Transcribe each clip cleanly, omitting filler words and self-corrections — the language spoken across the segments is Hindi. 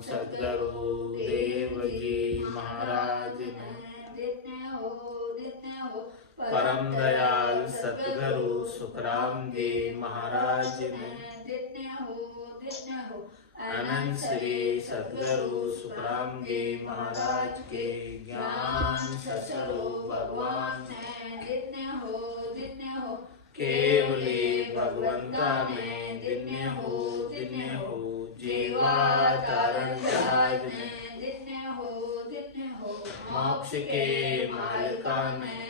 सद्गुरु देव जी महाराज ने, परम दयाल सद्गुरु सुखराम जी महाराज ने, अनंत श्री सद्गुरु सुखराम जी महाराज के ज्ञान सस्वरूप भगवान केवली भगवंता में दिन्य हो जीवा तारण जहाज में मोक्ष के मालिका में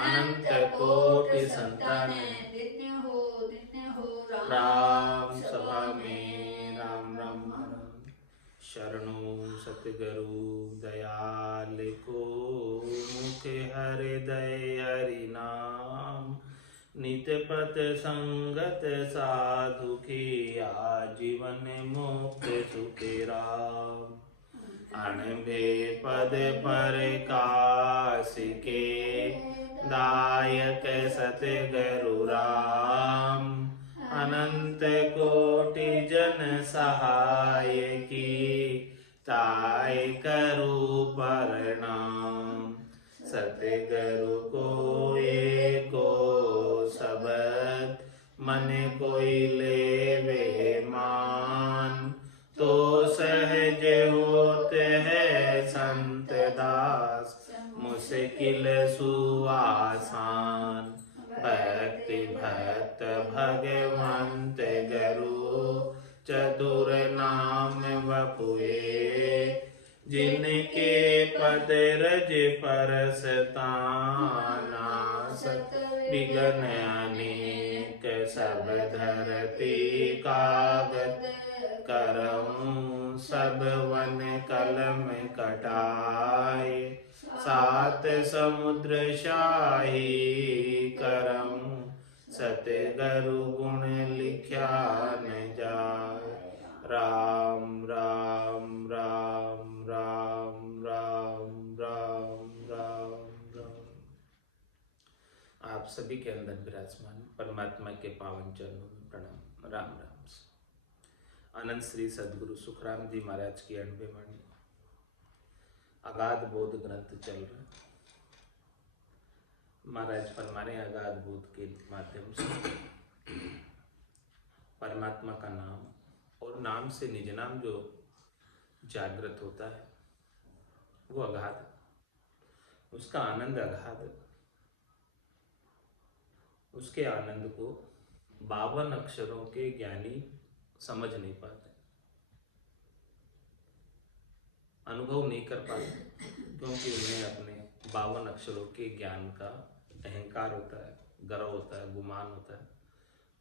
अनंत कोटि संतान राम सभा में राम राम शरणों सतगुरु दयाल को मुख हृदय हरि नाम नित पथ संगत साधु की आजीवन मुक्त सुखे राम अणबे पद पर काश के दायक सतगुरु राम अनंत कोटि जन सहाय की ताय करू प्रणाम सतगुरु को एको सबद मन कोई लेवे मान तो सहज होते है संत दास मुश्किल सुआसान भक्ति भक्त भगवंत गुरु चतुर नाम वपुए जिनके पद रज परसताना सत विघ्न अनेक सब धरती कागत करऊं सब वन कलम कटाए सात समुद्र शाही करऊं सतगुरु गुण लिख्या न जाए राम राम राम राम राम राम राम राम। आप सभी के अंदर विराजमान परमात्मा के पावन चरणों में प्रणाम राम राम। अनंत श्री सद्गुरु सुखराम जी महाराज की 90 वाणी अगाध बोध ग्रंथ चल रहा है। महाराज फरमाने अगाध बोध के माध्यम से परमात्मा का नाम और नाम से निज नाम जो जागृत होता है वो अगाध, उसका आनंद अगाध, उसके आनंद को 52 अक्षरों के ज्ञानी समझ नहीं पाते, अनुभव नहीं कर पाते, क्योंकि उन्हें अपने 52 अक्षरों के ज्ञान का अहंकार होता है, गर्व होता है, गुमान होता है,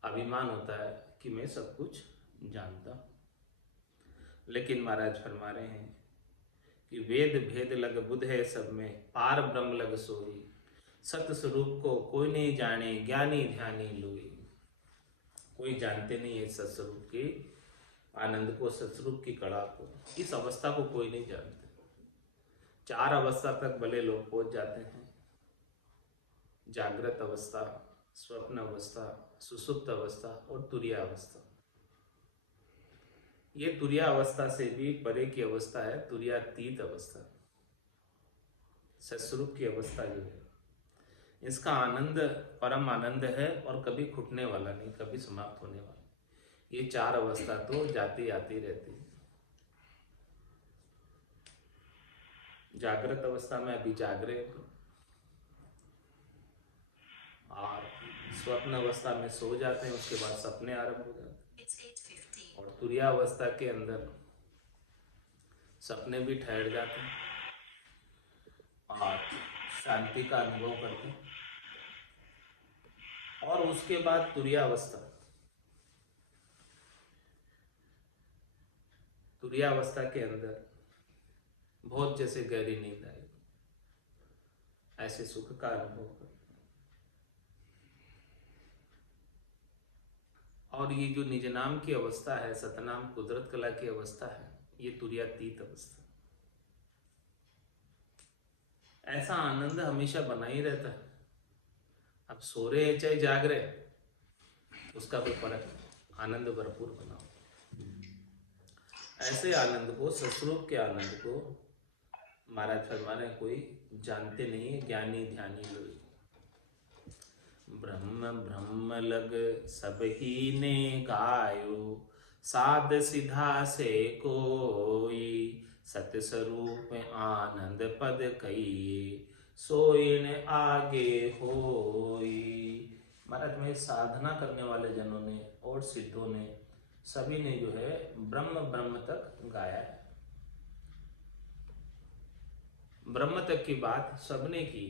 अभिमान होता है कि मैं सब कुछ जानता हूं। लेकिन महाराज फरमा रहे हैं कि वेद भेद लग बुध है सब में, पार ब्रह्म लग सोई, सत स्वरूप को कोई नहीं जाने, ज्ञानी ध्यानी लोई। कोई जानते नहीं है सत्स्वरूप के आनंद को, सत्स्वरूप की कला को, इस अवस्था को कोई नहीं जानते। 4 अवस्था तक भले लोग पहुंच जाते हैं, जागृत अवस्था, स्वप्न अवस्था, सुसुप्त अवस्था और तुरीय अवस्था। ये तुरीय अवस्था से भी परे की अवस्था है, तुरीयातीत अवस्था, सत्स्वरूप की अवस्था जो है, इसका आनंद परम आनंद है और कभी छूटने वाला नहीं, कभी समाप्त होने वाला। ये 4 अवस्था तो जाती आती रहती है। जागृत अवस्था में अभी जागरे और स्वप्न अवस्था में सो जाते हैं, उसके बाद सपने आरंभ हो जाते हैं, और तुरीय अवस्था के अंदर सपने भी ठहर जाते हैं और शांति का अनुभव करते हैं। और उसके बाद तुरीय अवस्था, तुरीय अवस्था के अंदर बहुत जैसे गहरी नींद आई, ऐसे सुख का अनुभव करते हैं। और ये जो निज नाम की अवस्था है, सतनाम कुदरत कला की अवस्था है, ये तुरीयातीत अवस्था। ऐसा आनंद हमेशा बना ही रहता है। अब सो रहे हैं चाहे जाग रहे, उसका कोई फर्क नहीं, आनंद भरपूर बनाओ। ऐसे आनंद को, सस्वरूप के आनंद को महाराज फरमा रहे कोई जानते नहीं है, ज्ञानी ध्यानी लोग। ब्रह्म ब्रह्म लग सब ही ने गायो, साध सिधा से कोई, सत्य स्वरूप आनंद पद कही, सोइन आगे होई। महाराज में साधना करने वाले जनों ने और सिद्धों ने सभी ने जो है ब्रह्म ब्रह्म तक गाया है। ब्रह्म तक की बात सबने की।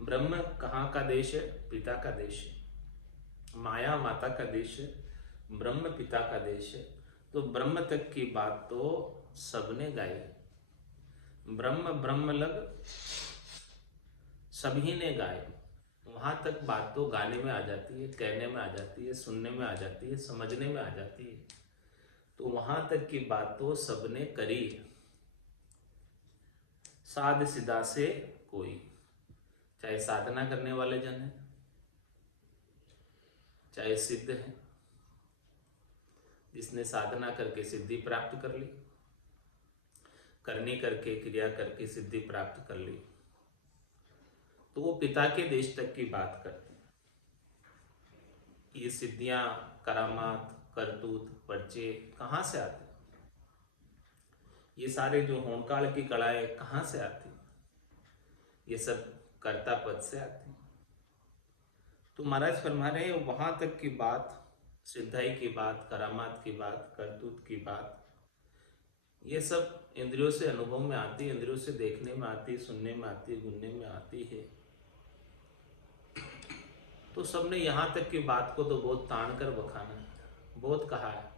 ब्रह्म कहाँ का देश है? पिता का देश है। माया माता का देश है, ब्रह्म पिता का देश है। तो ब्रह्म तक की बात तो सबने गाई। ब्रह्म ब्रह्म लग सभी ने गाए। वहां तक बात तो गाने में आ जाती है, कहने में आ जाती है, सुनने में आ जाती है, समझने में आ जाती है। तो वहां तक की बात तो सबने करी। साध सिधा से कोई, चाहे साधना करने वाले जन हैं, चाहे सिद्ध हैं, जिसने साधना करके सिद्धि प्राप्त कर ली, करनी करके क्रिया करके सिद्धि प्राप्त कर ली, तो वो पिता के देश तक की बात करते हैं। ये सिद्धियां, करामात, करतूत, पर्चे कहाँ से आते हैं? ये सारे जो होमकाल की कलाएं कहाँ से आती हैं? ये सब कर्ता पद से आती हैं। तो महाराज फरमा रहे हैं वहां तक की बात, सिद्धाई की बात, करामात की बात, करतूत की बात, ये सब इंद्रियों से अनुभव में आती है, इंद्रियों से देखने में आती, सुनने में आती, गुनने में आती है। तो सबने यहां तक की बात को तो बहुत तान कर बखाना है, बहुत कहा है।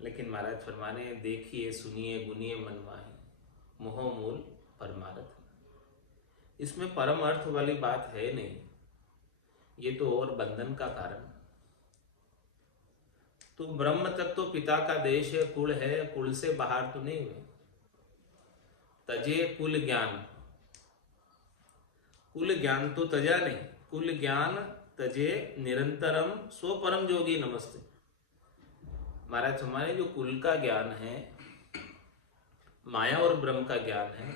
लेकिन महाराज फरमाने देखिए, सुनिए, गुनिए मनवाही, मोह मूल परमार्थ। इसमें परम अर्थ वाली बात है नहीं, ये तो और बंधन का कारण। तो ब्रह्म तक तो पिता का देश है, कुल है, कुल से बाहर तो नहीं हुए। तजे कुल ज्ञान, कुल ज्ञान तो तजा नहीं, कुल ज्ञान तजे निरंतरम सो परम जोगी नमस्ते। महाराज हमारे जो कुल का ज्ञान है, माया और ब्रह्म का ज्ञान है,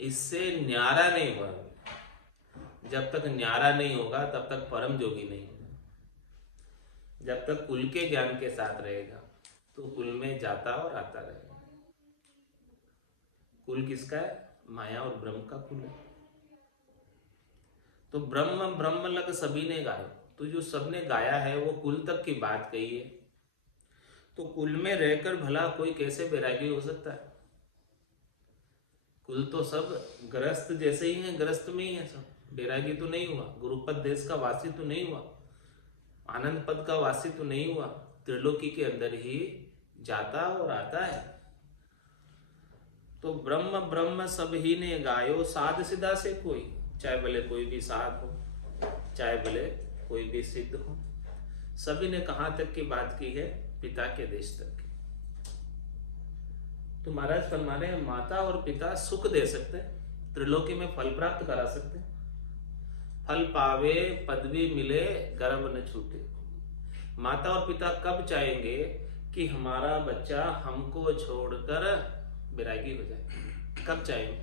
इससे न्यारा नहीं हुआ। जब तक न्यारा नहीं होगा तब तक परम जोगी नहीं होगा। जब तक कुल के ज्ञान के साथ रहेगा तो कुल में जाता और आता रहेगा। कुल किसका है? माया और ब्रह्म का कुल है। तो ब्रह्म ब्रह्म लग सभी ने गाया, तो जो सबने गाया है वो कुल तक की बात कही है। तो कुल में रहकर भला कोई कैसे वैरागी हो सकता है? कुल तो सब गृहस्थ जैसे ही हैं, गृहस्थ में ही है सब। वैरागी तो नहीं हुआ, गुरुपद देश का वासी तो नहीं हुआ, आनंद पद का वासी तो नहीं हुआ, त्रिलोकी के अंदर ही जाता और आता है। तो ब्रह्म ब्रह्म सब ही ने गायो, साध सिधा से कोई, चाहे भले कोई भी साध हो, चाहे भले कोई भी सिद्ध हो, सभी ने कहां तक की बात की है? पिता के देश तक की। तो महाराज फरमा रहे हैं माता और पिता सुख दे सकते हैं, त्रिलोकी में फल प्राप्त करा सकते हैं। फल पावे पदवी मिले गर्भ न छूटे। माता और पिता कब चाहेंगे कि हमारा बच्चा हमको छोड़कर वैरागी हो जाए? कब चाहेंगे?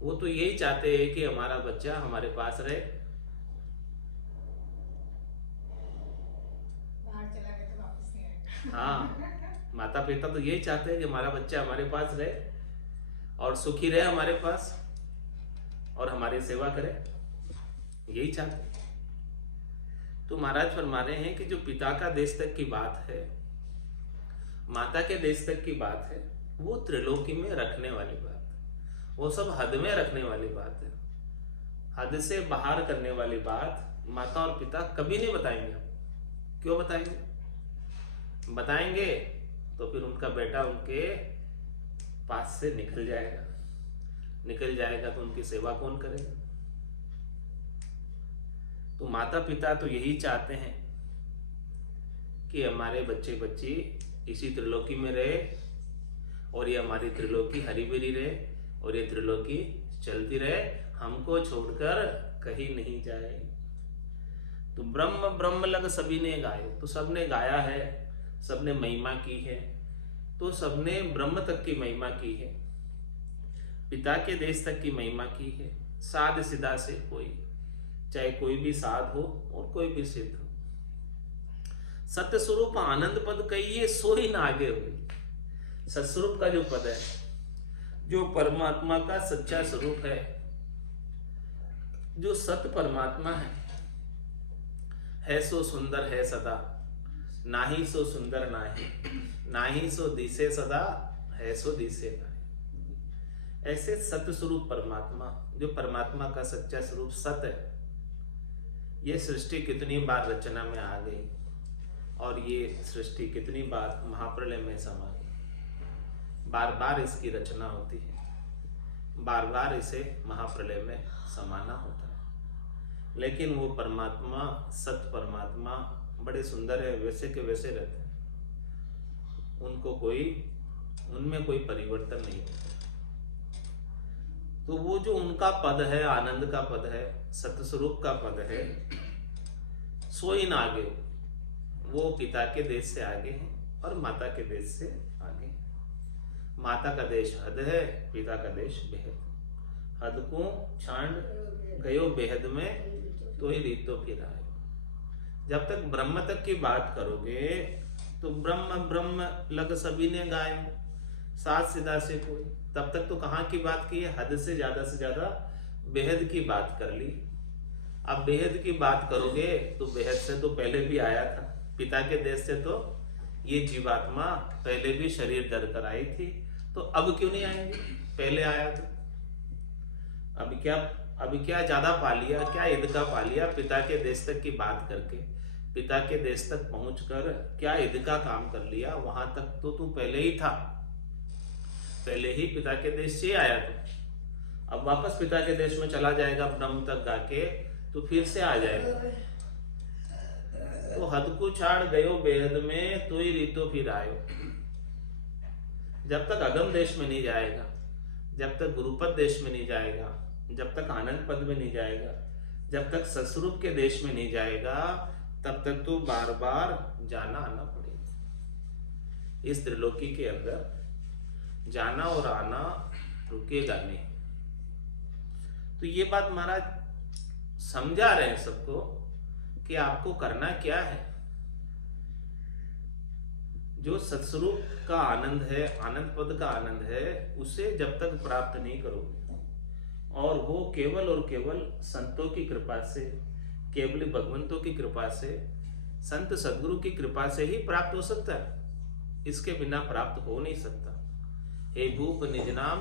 वो तो यही चाहते हैं कि हमारा बच्चा हमारे पास रहे। बाहर चला गया तो वापस नहीं आएगा। हाँ, माता पिता तो यही चाहते हैं कि हमारा बच्चा हमारे पास रहे और सुखी रहे हमारे पास और हमारी सेवा करे, यही चाहते हैं। तो महाराज फरमा रहे हैं कि जो पिता का देश तक की बात है, माता के देश तक की बात है, वो त्रिलोकी में रखने वाली बात है, वो सब हद में रखने वाली बात है। हद से बाहर करने वाली बात माता और पिता कभी नहीं बताएंगे। क्यों बताएंगे? बताएंगे तो फिर उनका बेटा उनके पास से निकल जाएगा, निकल जाएगा तो उनकी सेवा कौन करेगा? तो माता पिता तो यही चाहते हैं कि हमारे बच्चे बच्ची इसी त्रिलोकी में रहे और ये हमारी त्रिलोकी हरी भरी रहे और ये त्रिलोकी चलती रहे, हमको छोड़कर कहीं नहीं जाए। तो ब्रह्म ब्रह्म लग सभी ने गायो, तो सबने गाया है, सबने महिमा की है, तो सबने ब्रह्म तक की महिमा की है, पिता के देश तक की महिमा की है। साध सिदा से कोई, चाहे कोई भी साध हो और कोई भी सिद्ध हो, सत्य स्वरूप आनंद पद कहिए सो ही ना आगे हुई। सत्स्वरूप का जो पद है, जो परमात्मा का सच्चा स्वरूप है, जो सत्य परमात्मा है सो सुंदर है सदा, नाही सो सुंदर नाही, नाही सो दिसे सदा, है सो दिसे नाही। ऐसे सत्य स्वरूप परमात्मा, जो परमात्मा का सच्चा स्वरूप सत्य है, ये सृष्टि कितनी बार रचना में आ गई और ये सृष्टि कितनी बार महाप्रलय में समा गई। बार बार इसकी रचना होती है, बार बार इसे महाप्रलय में समाना होता है, लेकिन वो परमात्मा, सत्य परमात्मा बड़े सुंदर है, वैसे के वैसे रहते हैं, उनको कोई, उनमें कोई परिवर्तन नहीं होता। तो वो जो उनका पद है, आनंद का पद है, सत्य स्वरूप का पद है, सो इन आगे, वो पिता के देश से आगे हैं और माता के देश से आगे हैं। माता का देश हद है, पिता का देश बेहद। हद को छांड गयो बेहद में, तो ही रीतो फिर आए। जब तक ब्रह्म तक की बात करोगे तो ब्रह्म ब्रह्म लग सभी ने गायो, साध सिदा से कोई, तब तक तो कहाँ की बात की है, हद से ज्यादा बेहद की बात कर ली। अब बेहद की बात करोगे तो बेहद से तो पहले भी आया था, पिता के देश से तो ये जीवात्मा पहले भी शरीर धर कर आई थी, तो अब क्यों नहीं आएंगे, पहले आया था। अभी क्या ज्यादा पा लिया, क्या ईदगा पा लिया, पिता के देश तक की बात करके, पिता के देश तक पहुंचकर क्या ईदगा काम कर लिया। वहां तक तो तू पहले ही था, पहले ही पिता के देश से आया था। अब वापस पिता के देश में चला जाएगा ब्रह्म तक गाके, तो फिर से आ जाएगा। तो हद को छाड़ गयो बेहद में, तो ही रीतो फिर आयो। जब तक अगम देश में नहीं जाएगा, जब तक गुरुपद देश में नहीं जाएगा, जब तक आनंद पद में नहीं जाएगा, जब तक सस्वरूप के देश में नहीं जाएगा, तब तक तो बार बार जाना आना पड़ेगा। इस त्रिलोकी के अंदर जाना और आना रुकेगा नहीं। तो ये बात महाराज समझा रहे हैं सबको कि आपको करना क्या है। जो सत्स्वरूप का आनंद है, आनंद पद का आनंद है, उसे जब तक प्राप्त नहीं करोगे, और वो केवल और केवल संतों की कृपा से, केवल भगवंतों की कृपा से, संत सदगुरु की कृपा से ही प्राप्त हो सकता है, इसके बिना प्राप्त हो नहीं सकता। हे भूप निज नाम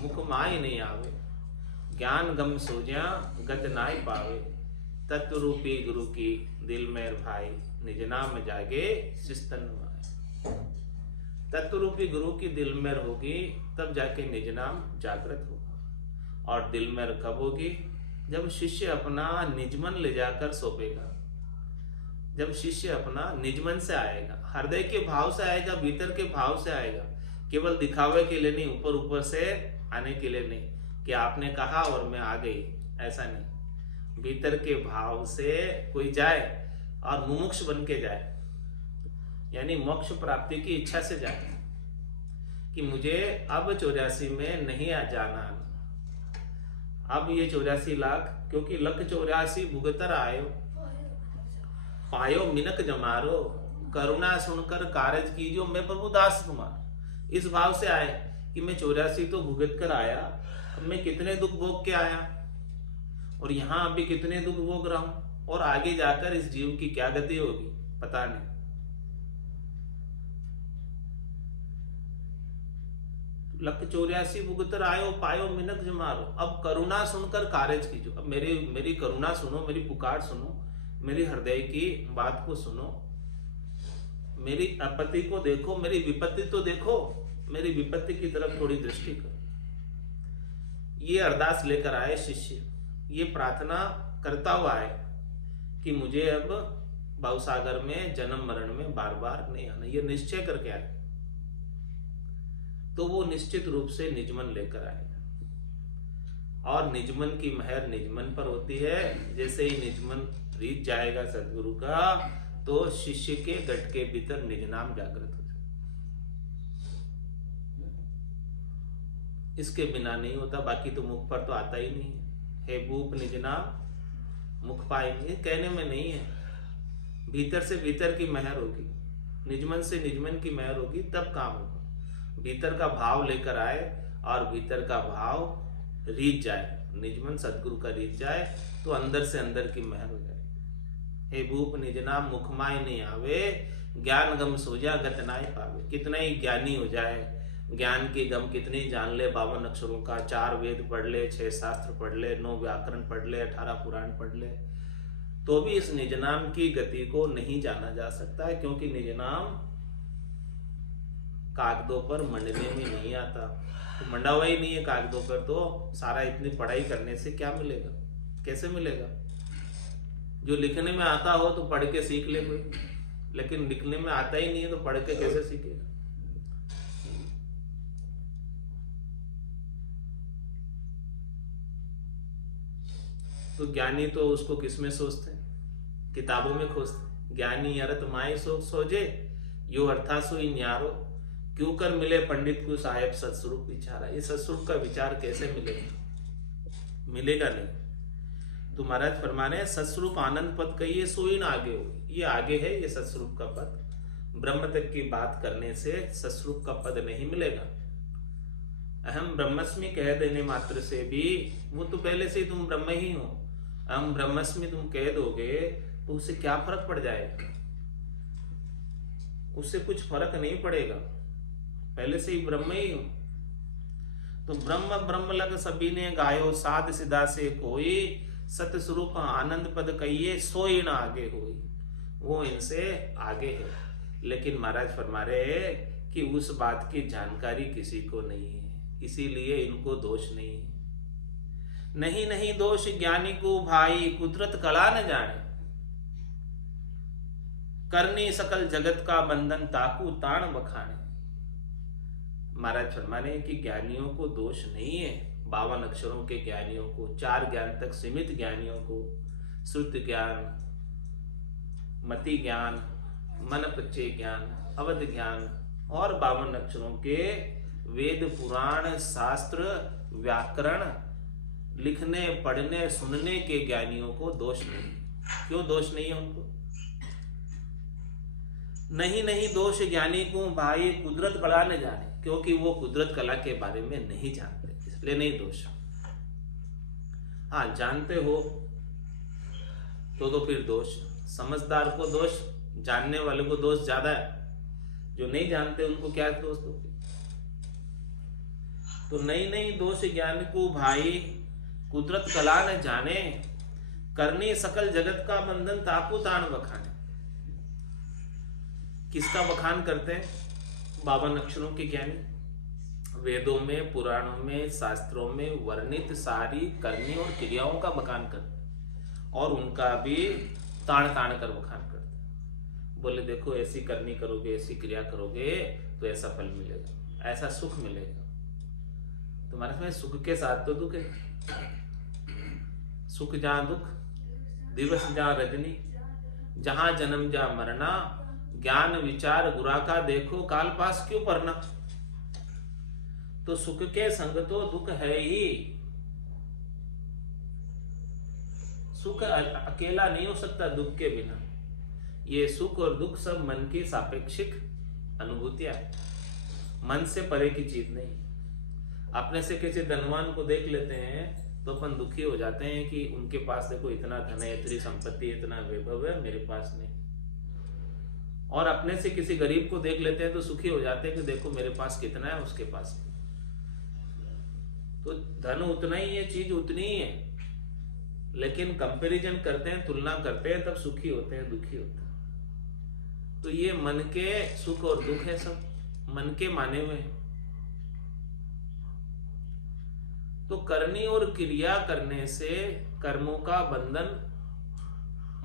मुख माय नहीं आवे, ज्ञान गम सोजा गत नाय पावे, तत्व रूपी गुरु की दिल में भाई, निज नाम जागे शिस्तन माय। तत्व रूपी गुरु की दिल में होगी, तब जाके निज नाम जागृत होगा। और दिल में कब होगी, जब शिष्य अपना निजमन ले जाकर सौंपेगा, जब शिष्य अपना निजमन से आएगा, हृदय के भाव से आएगा, भीतर के भाव से आएगा, केवल दिखावे के लिए नहीं, ऊपर ऊपर से आने के लिए नहीं कि आपने कहा और मैं आ गई, ऐसा नहीं। भीतर के भाव से कोई जाए और मुमुक्ष बन के जाए, यानी मोक्ष प्राप्ति की इच्छा से जाए कि मुझे अब 84 में नहीं आ जाना, अब ये 84 लाख, क्योंकि लख 84 भुगतर आयो, पायो मिनक जमारो, करुणा सुनकर कारज कीजियो मैं प्रभु दास तुम्हार। इस भाव से आए कि मैं 84 तो भुगत कर आया, अब मैं कितने दुख भोग के आया, और यहाँ अभी कितने दुख भोग रहा हूं, और आगे जाकर इस जीव की क्या गति होगी पता नहीं। लख 84 भुगतर आयो, पायो मिनक जमारो, अब करुणा सुनकर कारज कीजियो। अब मेरी करुणा सुनो, मेरी पुकार सुनो, मेरी हृदय की बात को सुनो, मेरी आपत्ति को देखो, मेरी विपत्ति तो देखो, मेरी विपत्ति की तरफ थोड़ी दृष्टि करो। ये अरदास लेकर आए शिष्य, ये प्रार्थना करता हुआ आए कि मुझे अब भवसागर में जन्म मरण में बार बार नहीं आना, ये निश्चय करके आए। तो वो निश्चित रूप से निजमन लेकर आएगा, और निजमन की महर निजमन पर होती है। जैसे ही निजमन रीत जाएगा सदगुरु का, तो शिष्य के गट के भीतर निज नाम जागृत हो जाए। इसके बिना नहीं होता। बाकी तो मुख पर तो आता ही नहीं है। हे भूप निज नाम मुख पाएंगे, कहने में नहीं है। भीतर से भीतर की मेहर होगी, निजमन से निजमन की मेहर होगी, तब काम होगा। भीतर का भाव लेकर आए और भीतर का भाव रीत जाए, निजमन सदगुरु का रीत जाए, तो अंदर से अंदर की मेहर हो जाए। हे भूप निज नाम मुख माय नहीं आवे, ज्ञान गम सोजा गत नाय पावे। कितना ही ज्ञानी हो जाए, ज्ञान के गम कितने ही जान ले, 52 अक्षरों का, 4 वेद पढ़ ले, 6 शास्त्र पढ़ ले, 9 व्याकरण पढ़ ले, 18 पुराण पढ़ ले, तो भी इस निज नाम की गति को नहीं जाना जा सकता है। क्योंकि निज नाम कागजों पर मंडने में नहीं आता। तो मंडा हुआ ही नहीं है कागजों पर, तो सारा इतनी पढ़ाई करने से क्या मिलेगा, कैसे मिलेगा? जो लिखने में आता हो तो पढ़ के सीख ले कोई, लेकिन लिखने में आता ही नहीं है तो पढ़ के कैसे सीखेगा? तो ज्ञानी तो उसको किसमें सोचते हैं? किताबों में खोजते। ज्ञानी अरत माई सोच सोजे, यो अर्था सोई न्यारो, क्यों कर मिले पंडित को साहेब सत्स्वरूप विचारा। ये सत्स्वरूप का विचार कैसे मिलेगा? मिलेगा नहीं। तो महाराज फरमाने सत्स्वरूप आनंद पद कहिए सोई ना आगे हो। ये आगे है, ये सत्स्वरूप का पद। ब्रह्म तक की बात करने से सत्स्वरूप का पद नहीं मिलेगा। अहम ब्रह्मस्मि कह देने मात्र से भी, वो तो पहले से ही तुम ब्रह्म ही हो। अहम ब्रह्मस्मि तुम कह दोगे तो उससे क्या फर्क पड़ जाएगा? उससे कुछ फर्क नहीं पड़ेगा, पहले से ही ब्रह्म ही हो। तो ब्रह्म ब्रह्म लग सभी ने गायो, साध सिदा से कोई, सत्य स्वरूप आनंद पद कहिए सोई ना आगे होई। वो इनसे आगे है, लेकिन महाराज फरमा रहे कि उस बात की जानकारी किसी को नहीं है, इसीलिए इनको दोष नहीं है। नहीं नहीं दोष ज्ञानी को भाई, कुदरत कला न जाने, करनी सकल जगत का बंधन ताकू ताण बखाने। महाराज फरमाने कि ज्ञानियों को दोष नहीं है। 52 अक्षरों के ज्ञानियों को, 4 ज्ञान तक सीमित ज्ञानियों को, शुद्ध ज्ञान, मति ज्ञान, मन पच्चे ज्ञान, अवध ज्ञान और 52 अक्षरों के वेद पुराण शास्त्र व्याकरण लिखने पढ़ने सुनने के ज्ञानियों को दोष नहीं। क्यों दोष नहीं है उनको? नहीं नहीं दोष ज्ञानी को भाई, कुदरत कला न जाने, क्योंकि वो कुदरत कला के बारे में नहीं जानते, इसलिए नहीं दोष। हाँ जानते हो तो फिर दोष। समझदार को दोष, जानने वाले को दोष ज्यादा है। जो नहीं जानते उनको क्या दोष दोगे? तो नहीं नहीं दोष ज्ञान को भाई, कुदरत कला न जाने, करनी सकल जगत का बंधन ताकू ताण बखाने। किसका बखान करते हैं? 52 अक्षरों के ज्ञानी। वेदों में, पुराणों में, शास्त्रों में वर्णित सारी करनी और क्रियाओं का बखान करते, और उनका भी ताण ताण कर बखान करते। बोले देखो ऐसी करनी करोगे, ऐसी क्रिया करोगे तो ऐसा फल मिलेगा, ऐसा सुख मिलेगा। तुम्हारे में सुख के साथ तो दुख है। सुख जहां दुख, दिवस जहां रजनी, जहां जन्म जहां मरना, ज्ञान विचार गुरा का देखो, काल पास क्यों पढ़ना। तो सुख के संग तो दुख है ही। सुख अकेला नहीं हो सकता दुख के बिना। ये सुख और दुख सब मन की सापेक्षिक अनुभूतियां, मन से परे की चीज नहीं। अपने से किसी धनवान को देख लेते हैं तो अपन दुखी हो जाते हैं कि उनके पास देखो इतना धन है, इतनी संपत्ति, इतना वैभव है, मेरे पास नहीं। और अपने से किसी गरीब को देख लेते हैं तो सुखी हो जाते हैं कि देखो मेरे पास कितना है, उसके पास नहीं। तो धन उतना ही है, चीज उतनी ही है, लेकिन कंपैरिजन करते हैं, तुलना करते हैं, तब सुखी होते हैं, दुखी होते हैं। तो ये मन के सुख और दुख है, सब मन के माने हुए हैं। तो करनी और क्रिया करने से कर्मों का बंधन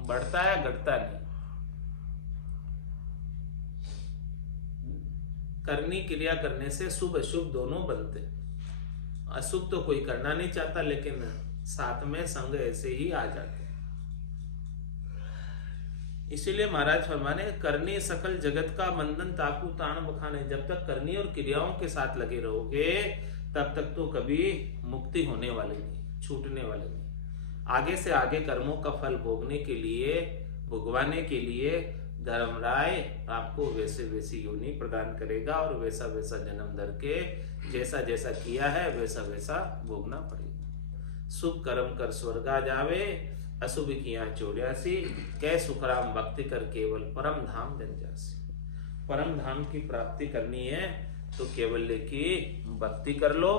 बढ़ता है, घटता नहीं। करनी क्रिया करने से शुभ अशुभ दोनों बनते। अशुभ तो कोई करना नहीं चाहता, लेकिन साथ में संग ऐसे ही आ जाते। इसीलिए महाराज फरमाने करनी सकल जगत का बंधन ताकू तान बखाने। जब तक करनी और क्रियाओं के साथ लगे रहोगे तब तक तो कभी मुक्ति होने वाली नहीं, छूटने वाली नहीं। आगे से आगे कर्मों का फल भोगने के लिए, भुगवाने के लिए धर्मराय आपको वैसे वैसी योनि प्रदान करेगा और वैसा वैसा जन्म धर के जैसा जैसा किया है वैसा वैसा भोगना पड़ेगा। शुभ कर्म कर स्वर्गा जावे, अशुभ किया 84, कै सुखराम भक्ति कर केवल परम धाम जन जासी। परम धाम की प्राप्ति करनी है तो केवल्य की भक्ति कर लो,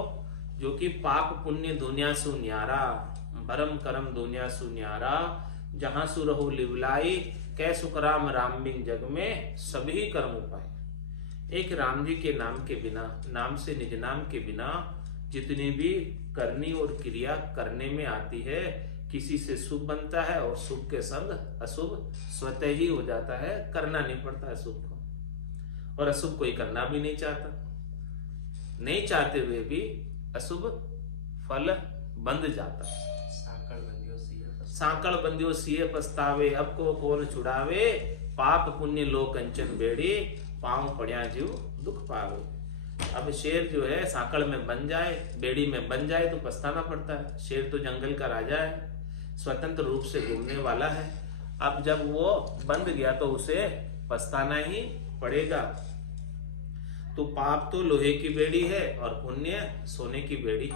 जो कि पाप पुण्य दुनिया सु न्यारा, भरम करम दुनिया सु न्यारा, जहां सु रहो लिवलाई, कै सुखराम राम बिन जग में सभी कर्म उपाय। एक राम जी के नाम के बिना, नाम से निज नाम के बिना जितनी भी करनी और क्रिया करने में आती है, किसी से शुभ बनता है और शुभ के संग अशुभ स्वतः ही हो जाता है। करना नहीं पड़ता है शुभ को, और अशुभ कोई करना भी नहीं चाहता। नहीं चाहते हुए भी अशुभ फल बंध जाता है। सांकड़ बंदियो सिए पछतावे, अब को कौन छुड़ावे, पाप पुण्य लो कंचन बेड़ी, पांव पड़िया जीव दुख पावे। अब शेर जो है सांकड़ में बन जाए, बेड़ी में बन जाए तो पछताना पड़ता है। शेर तो जंगल का राजा है, स्वतंत्र रूप से घूमने वाला है। अब जब वो बंद गया तो उसे पछताना ही पड़ेगा। तो पाप तो लोहे की बेड़ी है और पुण्य सोने की बेड़ी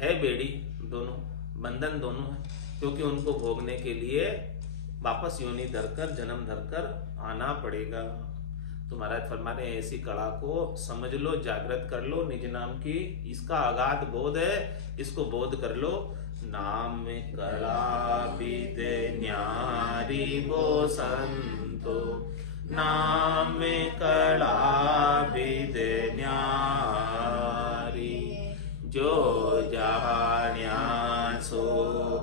है। बेड़ी दोनों, बंधन दोनों है, क्योंकि उनको भोगने के लिए वापस योनि धरकर, जन्म धरकर आना पड़ेगा। तो महाराज फरमाने ऐसी कला को समझ लो, जागृत कर लो निज नाम की। इसका अगाध बोध है, इसको बोध कर लो। नाम कला विदे न्यारी बो संतो, नाम कला विदे न्यारी, जो जान्या सो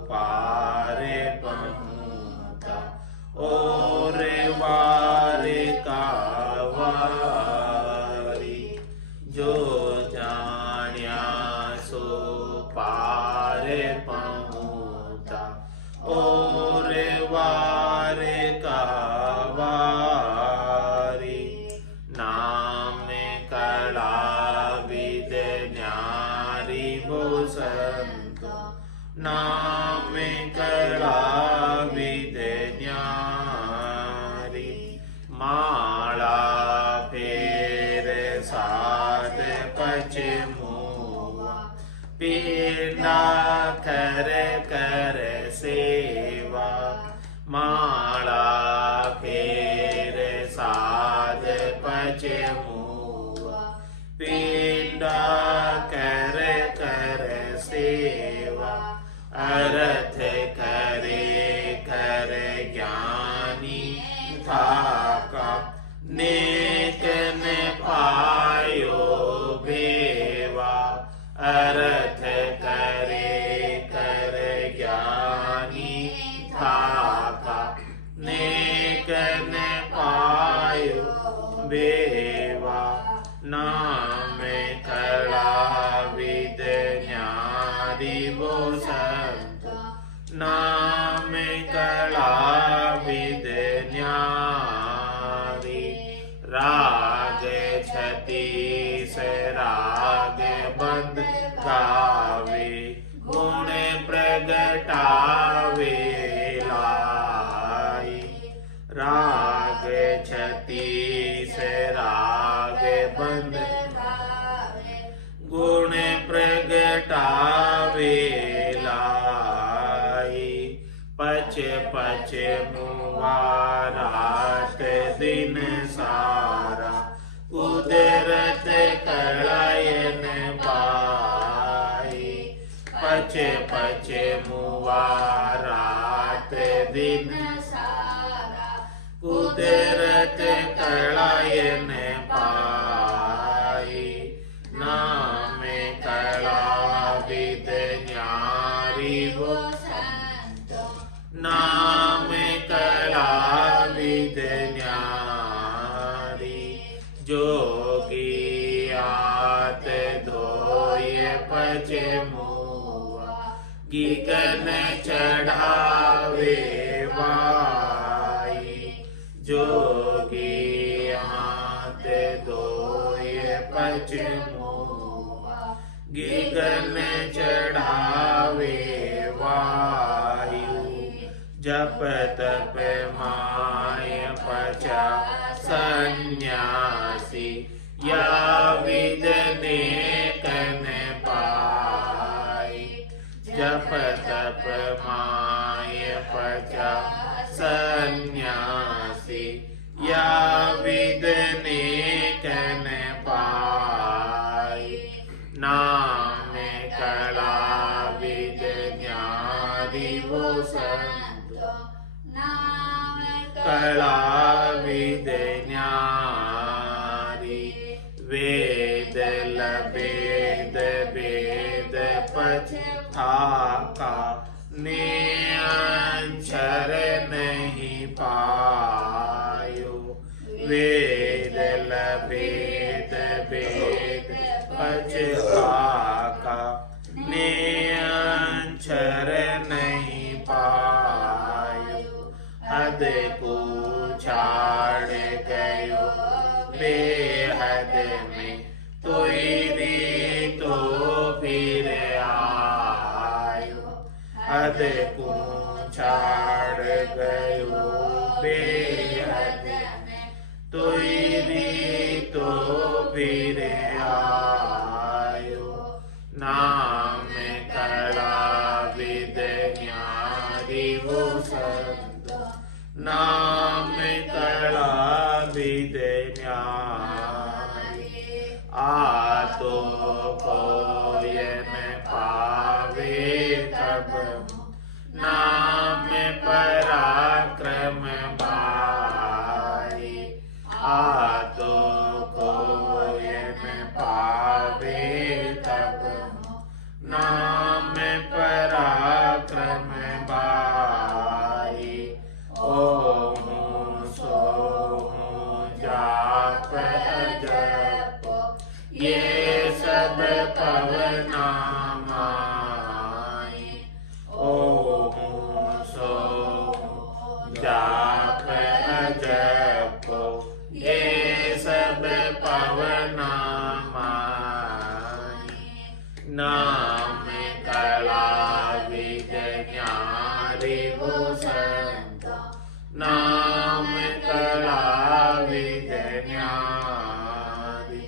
पारे पहुँचा, और वारे का वारी, जो जान्या सो पारे पहुँचा, और वारे का वारी। नाम कला विद न्यारी बो संतो, नाम कला विद न्यारी। माला फेर साध पचे मुआ, पीड़ा कर कर सेवा। माला फेर साध पचे मुआ, पीड़ा कर कर सेवा। अर्थ करे कर ज्ञानी थाका, नेक न पायो भेवा। अर्थ करे कर ज्ञानी थाका, नेक न पायो भेवा। नाम कला विद न्यारी बो संतो, नाम कला विद न्यारी। राग छतीस राग बंद गावे, गुण प्रगटावे लाई। राग छतीस राग बंद गावे, गुण प्रगटावे लाई। पच पच मुआ रात दिन सारा, कुदरत कलायन पाई। पच पच मुआ रात दिन सारा, कुदरत कलायन पाई। नाम कला विद न्यारी बो संतो, नाम कला विद न्यारी। जोगी आत धोय पचे मुआ, गगन चढ़ावे वाई। तप माय पचा सन्यासी या विद नेकन पाई जप तप माय पचा सन्यासी या विद नेकन पाई नाम कला विद ज्ञानी वो संत कला विद न्यारी वेद लवेद वेद पच थाका ने अक्षर नहीं पायो वेद लवेद वेद पच थाका ने अक्षर नहीं पायो हद को छाड़ गयो बेहद में तो फिर आयो हद को छाड़ गयो बेहद में तो फिर आयो नाम कला विद ज्ञानी वो संत नाम कला विद न्यारी आतो कोयन पावे तब नाम पराक्रम भाई आतो कोयन पावे तब नाम पराक्रम भाई ओम सोम जाप जप ये सब पवना माई ओम सोम जाप जप ये सब पवना माई नाम कला विद ज्ञानी वो संत नाम कला विद न्यारी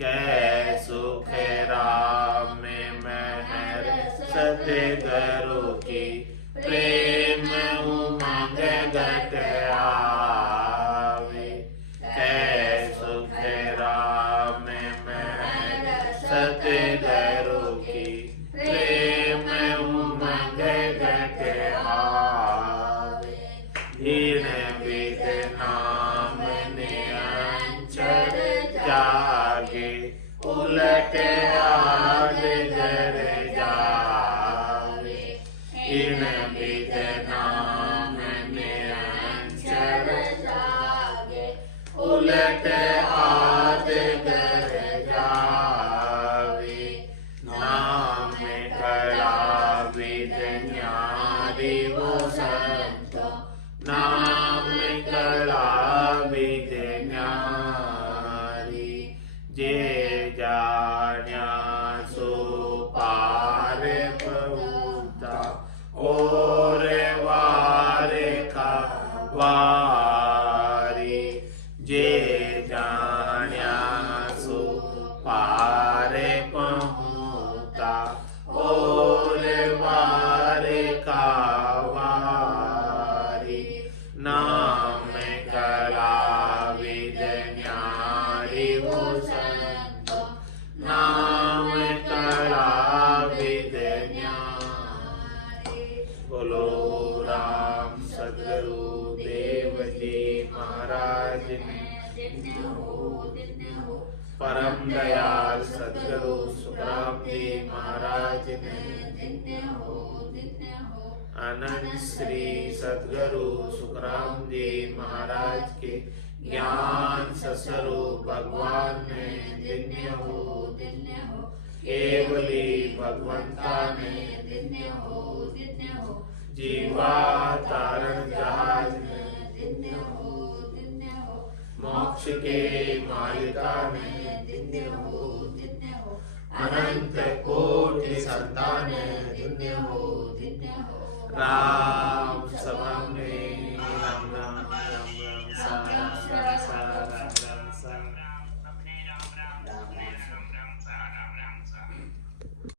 कै सुख राम महर सतगुरु की प्रेम उमंग घट आवे कै सुख राम महर सतगुरु की प्रेम उमंग घट आवे दीन विद नाम निरंजन जागे उलट आद घर जावे इन विद नाम निरंजन जागे उलट आद घर जावे नाम कला विद ज्ञानी वो संत नाम कला विद न्यारी जे जान्या सो पार पहुँचा और वार का वारी जे जान्या सो पार पहुँचा और वार का वारी नाम कला विद ज्ञानी वो संत नाम कला विद न्यारी बोलो राम सद्गुरु देव जी महाराज ने परम दयाल सद्गुरु सुखराम जी महाराज ने अनंत श्री सद्गुरु सुखराम जी महाराज के ज्ञान स्वरूप भगवान ने दिन्य हो केवली भगवंता ने जीवा तारण जहाज ने मोक्ष के मालिका ने अनंत कोटि संतान राम सभा में